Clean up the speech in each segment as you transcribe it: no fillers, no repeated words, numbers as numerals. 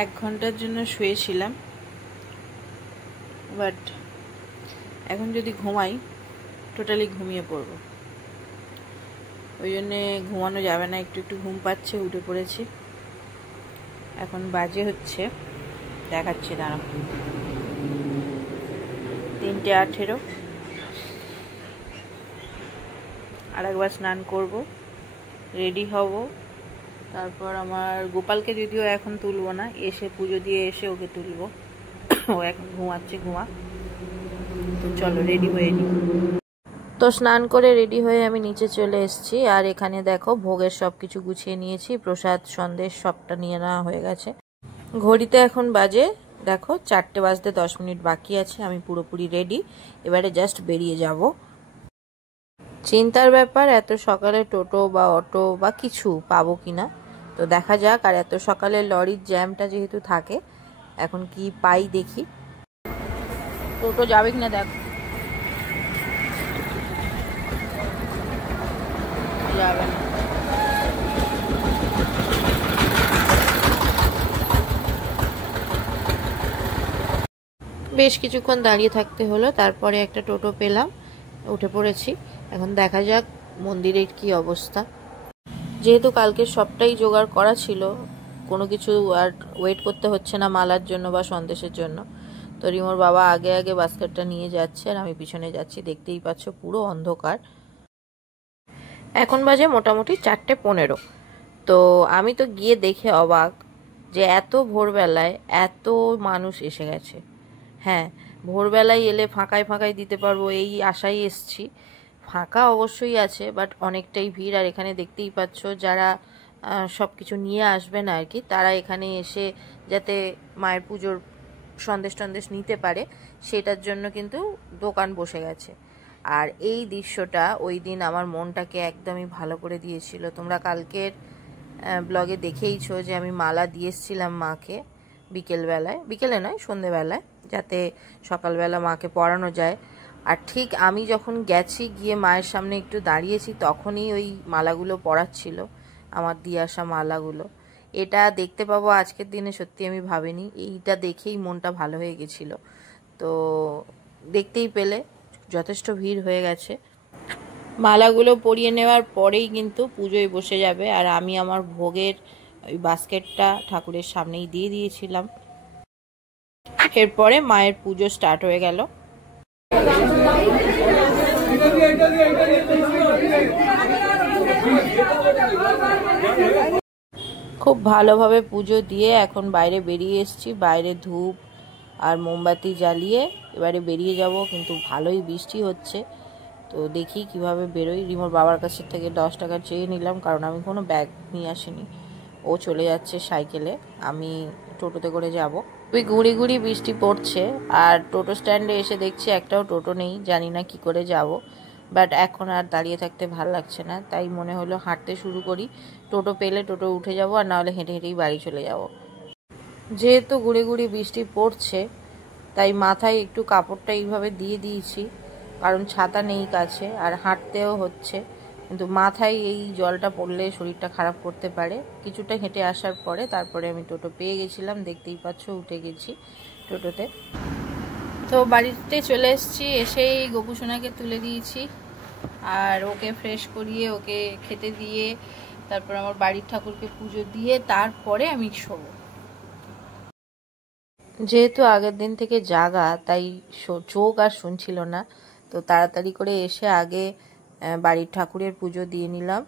1 ঘন্টার জন্য শুয়েছিলাম, বাট এখন যদি ঘুমাই টোটালি ঘুমিয়ে পড়ব। ওই জন্যে ঘুমানো যাবে না, একটু একটু ঘুম পাচ্ছে, উঠে পড়েছি। এখন বাজে হচ্ছে, দেখাচ্ছি দাঁড়া, 3:18। আর একবার স্নান করব, রেডি হব, তারপর আমার গোপালকে যদিও এখন তুলবো না, এসে পুজো দিয়ে এসে ওকে তুলবো। ও এখন ঘুমাচ্ছে, তো চলো রেডি হয়ে নিই। তো স্নান করে রেডি হয়ে আমি নিচে চলে এসেছি। আর এখানে দেখো ভোগের সব কিছু গুছিয়ে নিয়েছি, প্রসাদ সন্দেশ সবটা নিয়ে নেওয়া হয়ে গেছে। ঘড়িতে এখন বাজে দেখো 4টে বাজতে 10 মিনিট বাকি আছে। আমি পুরোপুরি রেডি, এবারে জাস্ট বেরিয়ে যাব। চিন্তার ব্যাপার, এত সকালে টোটো বা অটো বা কিছু পাবো কিনা, তো দেখা যাক। আর এত সকালে লরির জ্যামটা যেহেতু থাকে, এখন কি পাই দেখি। টোটো যাবে কিনা দেখ, যাবে না। বেশ কিছুক্ষণ দাঁড়িয়ে থাকতে হলো, তারপরে একটা টোটো পেলাম, উঠে পড়েছি। এখন দেখা যাক মন্দিরের কি অবস্থা। যেহেতু কালকে সবটাই জোগাড় করা ছিল, কোনো কিছু আর ওয়েট করতে হচ্ছে না মালার জন্য বা সন্দেশের জন্য। তো রিমোর বাবা আগে আগে বাস্কেটটা নিয়ে যাচ্ছে আর আমি পিছনে যাচ্ছি। দেখতেই পাচ্ছ পুরো অন্ধকার। এখন বাজে মোটামুটি 4:15। তো আমি তো গিয়ে দেখে অবাক যে এত ভোরবেলায় এত মানুষ এসে গেছে। হ্যাঁ, ভোরবেলায় এলে ফাঁকায় ফাঁকায় দিতে পারবো এই আশায় এসছি। ফাঁকা অবশ্যই আছে, বাট অনেকটাই ভিড়। আর এখানে দেখতেই পাচ্ছ যারা সব কিছু নিয়ে আসবে না আর কি, তারা এখানে এসে যাতে মায়ের পুজোর সন্দেশ টন্দেশ নিতে পারে সেটার জন্য কিন্তু দোকান বসে গেছে। আর এই দৃশ্যটা ওই দিন আমার মনটাকে একদমই ভালো করে দিয়েছিল। তোমরা কালকের ব্লগে দেখেইছো যে আমি মালা দিয়ে এসেছিলাম মাকে বিকেলে নয় সন্ধেবেলায়, যাতে সকালবেলা মাকে পরানো যায়। আর ঠিক আমি যখন গেছি, গিয়ে মায়ের সামনে একটু দাঁড়িয়েছি, তখনই ওই মালাগুলো পরাচ্ছিল, আমার দিয়ে আসা মালাগুলো। এটা দেখতে পাবো আজকের দিনে সত্যি আমি ভাবিনি। এইটা দেখেই মনটা ভালো হয়ে গেছিল। তো দেখতেই পেলে যথেষ্ট ভিড় হয়ে গেছে। মালাগুলো পরিয়ে নেওয়ার পরেই কিন্তু পুজোয় বসে যাবে। আর আমি আমার ভোগের ওই বাস্কেটটা ঠাকুরের সামনেই দিয়ে দিয়েছিলাম। এরপরে মায়ের পুজো স্টার্ট হয়ে গেল। খুব ভালোভাবে পুজো দিয়ে এখন বাইরে বেরিয়ে এসেছি। বাইরে ধূপ আর মোমবাতি জ্বালিয়ে এবারে বেরিয়ে যাব, কিন্তু ভালোই বৃষ্টি হচ্ছে। তো দেখি কিভাবে বেরোই। রিমোর বাবার কাছ থেকে 10 টাকা চেয়ে নিলাম, কারণ আমি কোনো ব্যাগ নিয়ে আসিনি। ও চলে যাচ্ছে সাইকেলে, আমি টোটোতে করে যাব। ওই গুঁড়ি গুঁড়ি বৃষ্টি পড়ছে, আর টোটো স্ট্যান্ডে এসে দেখছি একটাও টোটো নেই। জানি না কি করে যাব, বাট এখন আর দাঁড়িয়ে থাকতে ভালো লাগছে না, তাই মনে হলো হাঁটতে শুরু করি। টোটো পেলে টোটো উঠে যাব, আর নাহলে হেঁটে হেঁটেই বাড়ি চলে যাব। যেহেতু গুঁড়ি গুঁড়ি বৃষ্টি পড়ছে, তাই মাথায় একটু কাপড়টা এইভাবে দিয়ে দিয়েছি, কারণ ছাতা নেই কাছে আর হাঁটতেও হচ্ছে। কিন্তু মাথায় এই জলটা পড়লে শরীরটা খারাপ করতে পারে। কিছুটা হেঁটে আসার পরে তারপরে আমি টোটো পেয়ে গেছিলাম, দেখতেই পাচ্ছ উঠে গেছি টোটোতে। তো বাড়িতে চলে এসেছি, এসেই গোপুসোনাকে তুলে দিয়েছি আর ওকে ফ্রেশ করিয়ে ওকে খেতে দিয়ে তারপর আমার বাড়ির ঠাকুরকে পুজো দিয়ে তারপরে আমি শোবো। যেহেতু আগের দিন থেকে জাগা, তাই চোখ আর শুনছিল না। তো তাড়াতাড়ি করে এসে আগে বাড়ির ঠাকুরের পুজো দিয়ে নিলাম।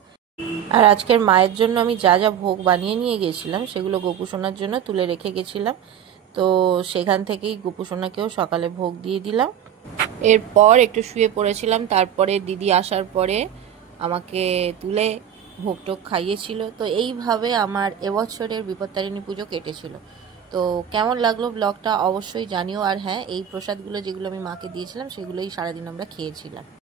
আর আজকের মায়ের জন্য আমি যা যা ভোগ বানিয়ে নিয়ে গেছিলাম সেগুলো গোপুসোনার জন্য তুলে রেখে গেছিলাম। তো সেখান থেকেই গোপুসোনাকেও সকালে ভোগ দিয়ে দিলাম। এরপর একটু শুয়ে পড়েছিলাম, তারপরে দিদি আসার পরে আমাকে তুলে ভোগ টোগ খাইয়েছিল। তো এইভাবে আমার এবছরের বিপত্তারিণী পুজো কেটেছিল। তো কেমন লাগলো ব্লগটা অবশ্যই জানিও। আর হ্যাঁ, এই প্রসাদগুলো যেগুলো আমি মাকে দিয়েছিলাম সেগুলোই সারাদিন আমরা খেয়েছিলাম।